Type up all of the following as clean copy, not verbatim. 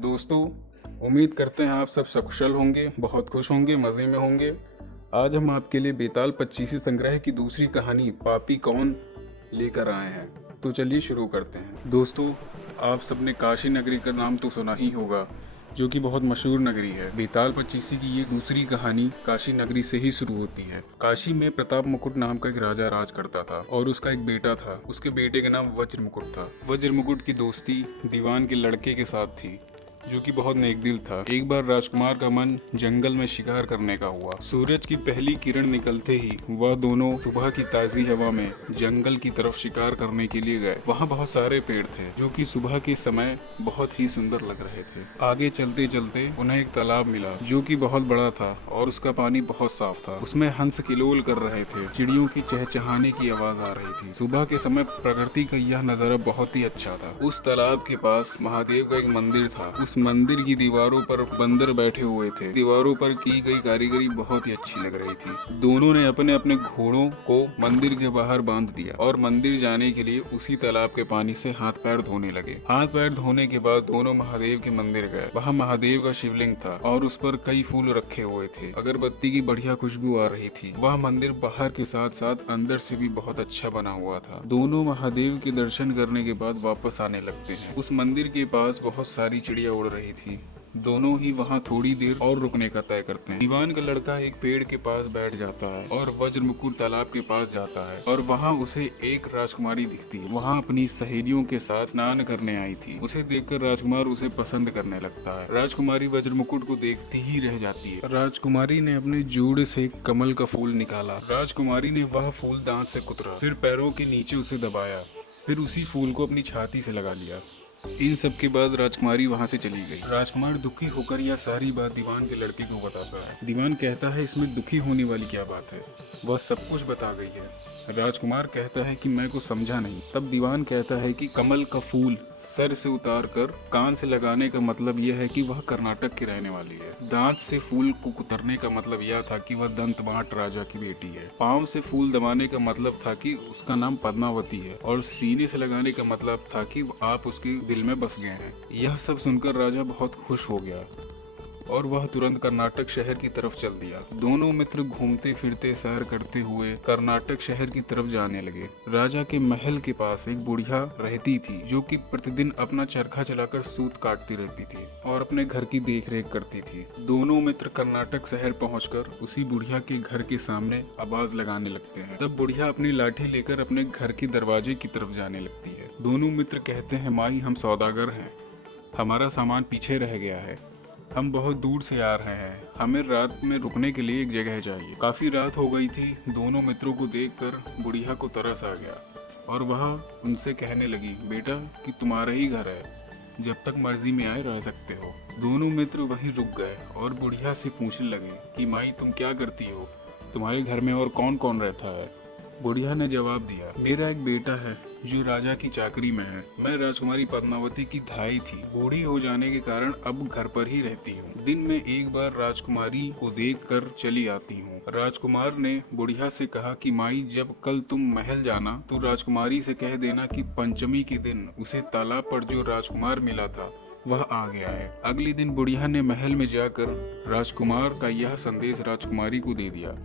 दोस्तों, उम्मीद करते हैं आप सब सकुशल होंगे, बहुत खुश होंगे, मज़े में होंगे। आज हम आपके लिए बेताल पच्चीसी संग्रह की दूसरी कहानी पापी कौन लेकर आए हैं। तो चलिए शुरू करते हैं। दोस्तों, आप सबने काशी नगरी का नाम तो सुना ही होगा, जो कि बहुत मशहूर नगरी है। बेताल पच्चीसी की ये दूसरी कहानी काशी नगरी से ही शुरू होती है। काशी में प्रताप मुकुट नाम का एक राजा राज करता था और उसका एक बेटा था। उसके बेटे का नाम वज्र मुकुट था। वज्र मुकुट की दोस्ती दीवान के लड़के के साथ थी, जो कि बहुत नेकदिल था। एक बार राजकुमार का मन जंगल में शिकार करने का हुआ। सूरज की पहली किरण निकलते ही वह दोनों सुबह की ताजी हवा में जंगल की तरफ शिकार करने के लिए गए। वहाँ बहुत सारे पेड़ थे, जो कि सुबह के समय बहुत ही सुंदर लग रहे थे। आगे चलते चलते उन्हें एक तालाब मिला, जो कि बहुत बड़ा था और उसका पानी बहुत साफ था। उसमें हंस किलोल कर रहे थे, चिड़ियों की चहचहाने की आवाज आ रही थी। सुबह के समय प्रकृति का यह नजारा बहुत ही अच्छा था। उस तालाब के पास महादेव का एक मंदिर था। उस मंदिर की दीवारों पर बंदर बैठे हुए थे। दीवारों पर की गई कारीगरी बहुत ही अच्छी लग रही थी। दोनों ने अपने अपने घोड़ों को मंदिर के बाहर बांध दिया और मंदिर जाने के लिए उसी तालाब के पानी से हाथ पैर धोने लगे। हाथ पैर धोने के बाद दोनों महादेव के मंदिर गए। वहाँ महादेव का शिवलिंग था और उस पर कई फूल रखे हुए थे। अगरबत्ती की बढ़िया खुशबू आ रही थी। वह मंदिर बाहर के साथ साथ अंदर से भी बहुत अच्छा बना हुआ था। दोनों महादेव के दर्शन करने के बाद वापस आने लगते हैं। उस मंदिर के पास बहुत सारी चिड़िया उड़ रही थी। दोनों ही वहाँ थोड़ी देर और रुकने का तय करते हैं। दीवान का लड़का एक पेड़ के पास बैठ जाता है और वज्र मुकुट तालाब के पास जाता है और वहाँ उसे एक राजकुमारी दिखती है। वहाँ अपनी सहेलियों के साथ स्नान करने आई थी। उसे देखकर राजकुमार उसे पसंद करने लगता है। राजकुमारी वज्र मुकुट को देखती ही रह जाती है। राजकुमारी ने अपने जोड़े से एक कमल का फूल निकाला। राजकुमारी ने वह फूल दांत से कुतरा, फिर पैरों के नीचे उसे दबाया, फिर उसी फूल को अपनी छाती से लगा लिया। इन सब के बाद राजकुमारी वहां से चली गई। राजकुमार दुखी होकर यह सारी बात दीवान के लड़के को बताता है। दीवान कहता है, इसमें दुखी होने वाली क्या बात है, वह सब कुछ बता गई है। राजकुमार कहता है कि मैं कुछ समझा नहीं। तब दीवान कहता है कि कमल का फूल सर से उतार कर कान से लगाने का मतलब यह है कि वह कर्नाटक की रहने वाली है। दांत से फूल को कुतरने का मतलब यह था कि वह दंतबाट राजा की बेटी है। पाँव से फूल दबाने का मतलब था कि उसका नाम पद्मावती है और सीने से लगाने का मतलब था कि आप उसके दिल में बस गए हैं। यह सब सुनकर राजा बहुत खुश हो गया और वह तुरंत कर्नाटक शहर की तरफ चल दिया। दोनों मित्र घूमते फिरते सैर करते हुए कर्नाटक शहर की तरफ जाने लगे। राजा के महल के पास एक बुढ़िया रहती थी, जो कि प्रतिदिन अपना चरखा चलाकर सूत काटती रहती थी और अपने घर की देखरेख करती थी। दोनों मित्र कर्नाटक शहर पहुंचकर उसी बुढ़िया के घर के सामने आवाज लगाने लगते हैं। तब बुढ़िया अपनी लाठी लेकर अपने घर के दरवाजे की तरफ जाने लगती है। दोनों मित्र कहते हैं, माई हम सौदागर हैं, हमारा सामान पीछे रह गया है, हम बहुत दूर से आ रहे हैं, हमें रात में रुकने के लिए एक जगह चाहिए। काफी रात हो गई थी। दोनों मित्रों को देखकर बुढ़िया को तरस आ गया और वह उनसे कहने लगी, बेटा कि तुम्हारा ही घर है, जब तक मर्जी में आए रह सकते हो। दोनों मित्र वहीं रुक गए और बुढ़िया से पूछने लगे कि माई तुम क्या करती हो, तुम्हारे घर में और कौन कौन रहता है। बुढ़िया ने जवाब दिया, मेरा एक बेटा है जो राजा की चाकरी में है। मैं राजकुमारी पद्मावती की धाई थी। बूढ़ी हो जाने के कारण अब घर पर ही रहती हूँ। दिन में एक बार राजकुमारी को देखकर चली आती हूँ। राजकुमार ने बुढ़िया से कहा कि माई जब कल तुम महल जाना तो राजकुमारी से कह देना कि पंचमी के दिन उसे तालाब पर जो राजकुमार मिला था वह आ गया है। अगले दिन बुढ़िया ने महल में जाकर राजकुमार का यह संदेश राजकुमारी को दे दिया।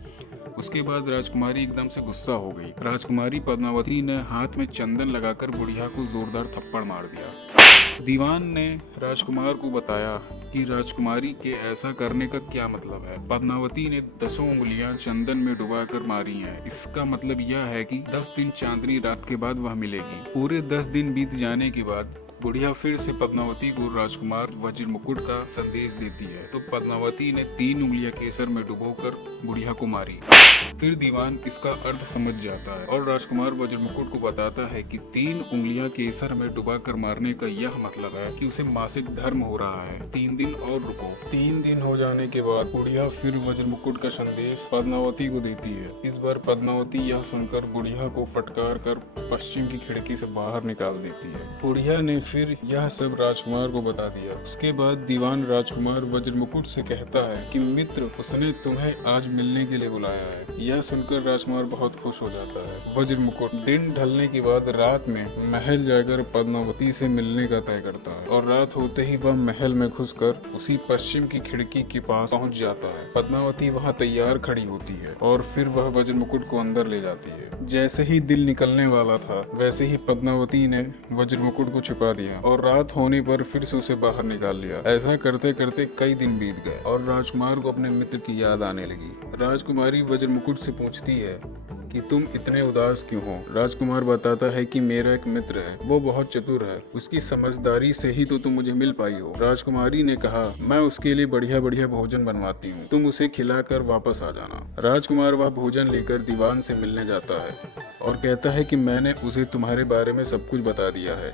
उसके बाद राजकुमारी एकदम से गुस्सा हो गई। राजकुमारी पद्मावती ने हाथ में चंदन लगाकर बुढ़िया को जोरदार थप्पड़ मार दिया। दीवान ने राजकुमार को बताया कि राजकुमारी के ऐसा करने का क्या मतलब है। पद्मावती ने 10 उंगलियां चंदन में डुबाकर मारी हैं। इसका मतलब यह है कि 10 दिन चांदनी रात के बाद वह मिलेगी। पूरे 10 दिन बीत जाने के बाद बुढ़िया फिर से पद्मावती को राजकुमार वज्र मुकुट का संदेश देती है, तो पद्मावती ने 3 उंगलियां केसर में डुबोकर बुढ़िया को मारी। फिर दीवान इसका अर्थ समझ जाता है और राजकुमार वज्र मुकुट को बताता है कि 3 उंगलियां केसर में डुबाकर मारने का यह मतलब है कि उसे मासिक धर्म हो रहा है। 3 दिन और रुको। 3 दिन हो जाने के बाद बुढ़िया फिर वज्र मुकुट का संदेश पद्मावती को देती है। इस बार पद्मावती यह सुनकर बुढ़िया को फटकार कर पश्चिम की खिड़की से बाहर निकाल देती है। बुढ़िया ने फिर यह सब राजकुमार को बता दिया। उसके बाद दीवान राजकुमार वज्रमुकुट से कहता है कि मित्र, उसने तुम्हें आज मिलने के लिए बुलाया है। यह सुनकर राजकुमार बहुत खुश हो जाता है। वज्रमुकुट दिन ढलने के बाद रात में महल जाकर पद्मावती से मिलने का तय करता है और रात होते ही वह महल में घुसकर उसी पश्चिम की खिड़की के पास पहुंच जाता है। पद्मावती वहां तैयार खड़ी होती है और फिर वह वज्रमुकुट को अंदर ले जाती है। जैसे ही दिल निकलने वाला था वैसे ही पद्मावती ने वज्रमुकुट को छुपा दिया और रात होने पर फिर से उसे बाहर निकाल लिया। ऐसा करते करते कई दिन बीत गए और राजकुमार को अपने मित्र की याद आने लगी। राजकुमारी वज्रमुकुट से पूछती है कि तुम इतने उदास क्यों हो। राजकुमार बताता है कि मेरा एक मित्र है, वो बहुत चतुर है, उसकी समझदारी से ही तो तुम मुझे मिल पाई हो। राजकुमारी ने कहा, मैं उसके लिए बढ़िया बढ़िया भोजन बनवाती हूँ, तुम उसे खिलाकर वापस आ जाना। राजकुमार वह भोजन लेकर दीवान से मिलने जाता है और कहता है कि मैंने उसे तुम्हारे बारे में सब कुछ बता दिया है,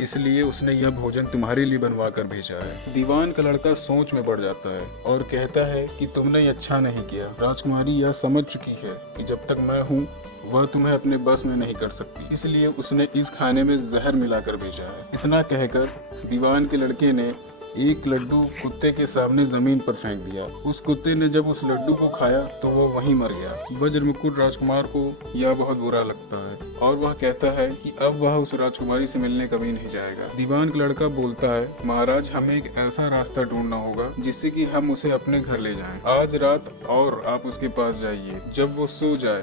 इसलिए उसने यह भोजन तुम्हारे लिए बनवा कर भेजा है। दीवान का लड़का सोच में पड़ जाता है और कहता है कि तुमने ये अच्छा नहीं किया। राजकुमारी यह समझ चुकी है कि जब तक मैं हूँ वह तुम्हें अपने बस में नहीं कर सकती, इसलिए उसने इस खाने में जहर मिलाकर भेजा है। इतना कहकर दीवान के लड़के ने एक लड्डू कुत्ते के सामने जमीन पर फेंक दिया। उस कुत्ते ने जब उस लड्डू को खाया तो वो वहीं मर गया। वज्रमुकुट राजकुमार को यह बहुत बुरा लगता है और वह कहता है कि अब वह उस राजकुमारी से मिलने कभी नहीं जाएगा। दीवान का लड़का बोलता है, महाराज, हमें एक ऐसा रास्ता ढूंढना होगा जिससे कि हम उसे अपने घर ले जाएं। आज रात और आप उसके पास जाइए, जब वो सो जाए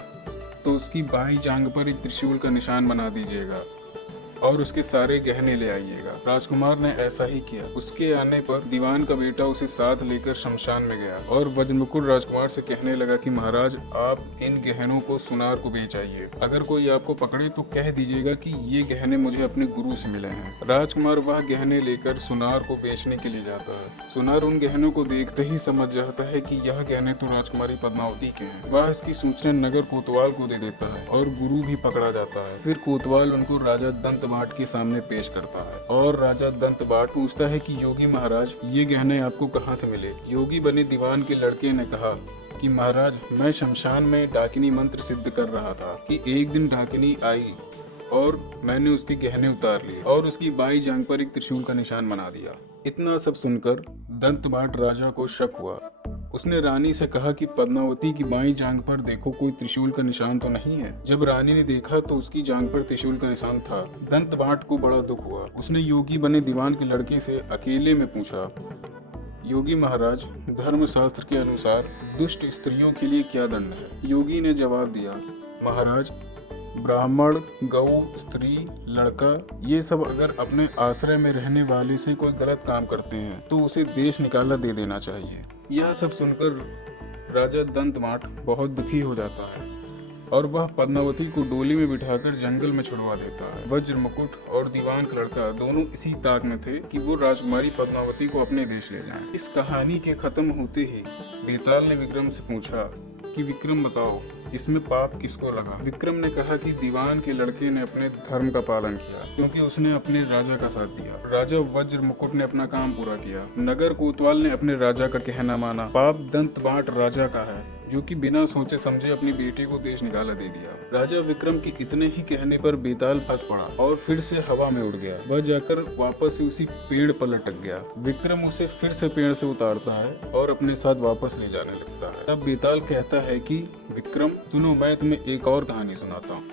तो उसकी बाईं जांघ पर एक त्रिशूल का निशान बना दीजिएगा और उसके सारे गहने ले आइएगा। राजकुमार ने ऐसा ही किया। उसके आने पर दीवान का बेटा उसे साथ लेकर शमशान में गया और वज्रमुकुट राजकुमार से कहने लगा कि महाराज, आप इन गहनों को सुनार को बेच आइए। अगर कोई आपको पकड़े तो कह दीजिएगा कि ये गहने मुझे अपने गुरु से मिले हैं। राजकुमार वह गहने लेकर सुनार को बेचने के लिए जाता है। सुनार उन गहनों को देखते ही समझ जाता है कि यह गहने तो राजकुमारी पद्मावती के हैं। वह इसकी सूचना नगर कोतवाल को दे देता है और गुरु भी पकड़ा जाता है। फिर कोतवाल उनको राजा दंत बाट के सामने पेश करता है और राजा दंत बाट पूछता है कि योगी महाराज, ये गहने आपको कहाँ से मिले। योगी बने दीवान के लड़के ने कहा कि महाराज, मैं शमशान में डाकिनी मंत्र सिद्ध कर रहा था कि एक दिन डाकिनी आई और मैंने उसके गहने उतार लिए और उसकी बाईं जांघ पर एक त्रिशूल का निशान बना दिया। इतना सब सुनकर दंत बाट राजा को शक हुआ। उसने रानी से कहा कि पद्मावती की बाईं जांघ पर देखो, कोई त्रिशूल का निशान तो नहीं है। जब रानी ने देखा तो उसकी जांघ पर त्रिशूल का निशान था। दंत बाट को बड़ा दुख हुआ। उसने योगी बने दीवान के लड़के से अकेले में पूछा, योगी महाराज, धर्म शास्त्र के अनुसार दुष्ट स्त्रियों के लिए क्या दंड है। योगी ने जवाब दिया, महाराज, ब्राह्मण, गौ, स्त्री, लड़का, ये सब अगर अपने आश्रय में रहने वाले से कोई गलत काम करते हैं तो उसे देश निकाला दे देना चाहिए। यह सब सुनकर राजा दंतमाट बहुत दुखी हो जाता है और वह पद्मावती को डोली में बिठाकर जंगल में छुड़वा देता है। वज्रमुकुट और दीवान का लड़का दोनों इसी ताक में थे कि वो राजकुमारी पद्मावती को अपने देश ले जाएं। इस कहानी के खत्म होते ही बेताल ने विक्रम से पूछा कि विक्रम बताओ, इसमें पाप किसको लगा। विक्रम ने कहा कि दीवान के लड़के ने अपने धर्म का पालन किया क्योंकि उसने अपने राजा का साथ दिया। राजा वज्रमुकुट ने अपना काम पूरा किया। नगर कोतवाल ने अपने राजा का कहना माना। पाप दंतबाट राजा का है जो कि बिना सोचे समझे अपनी बेटी को देश निकाला दे दिया। राजा विक्रम के इतने ही कहने पर बेताल फंस पड़ा और फिर से हवा में उड़ गया। वह जाकर वापस से उसी पेड़ पर लटक गया। विक्रम उसे फिर से पेड़ से उतारता है और अपने साथ वापस ले जाने लगता है। तब बेताल कहता है कि विक्रम सुनो, मैं तुम्हें एक और कहानी सुनाता हूँ।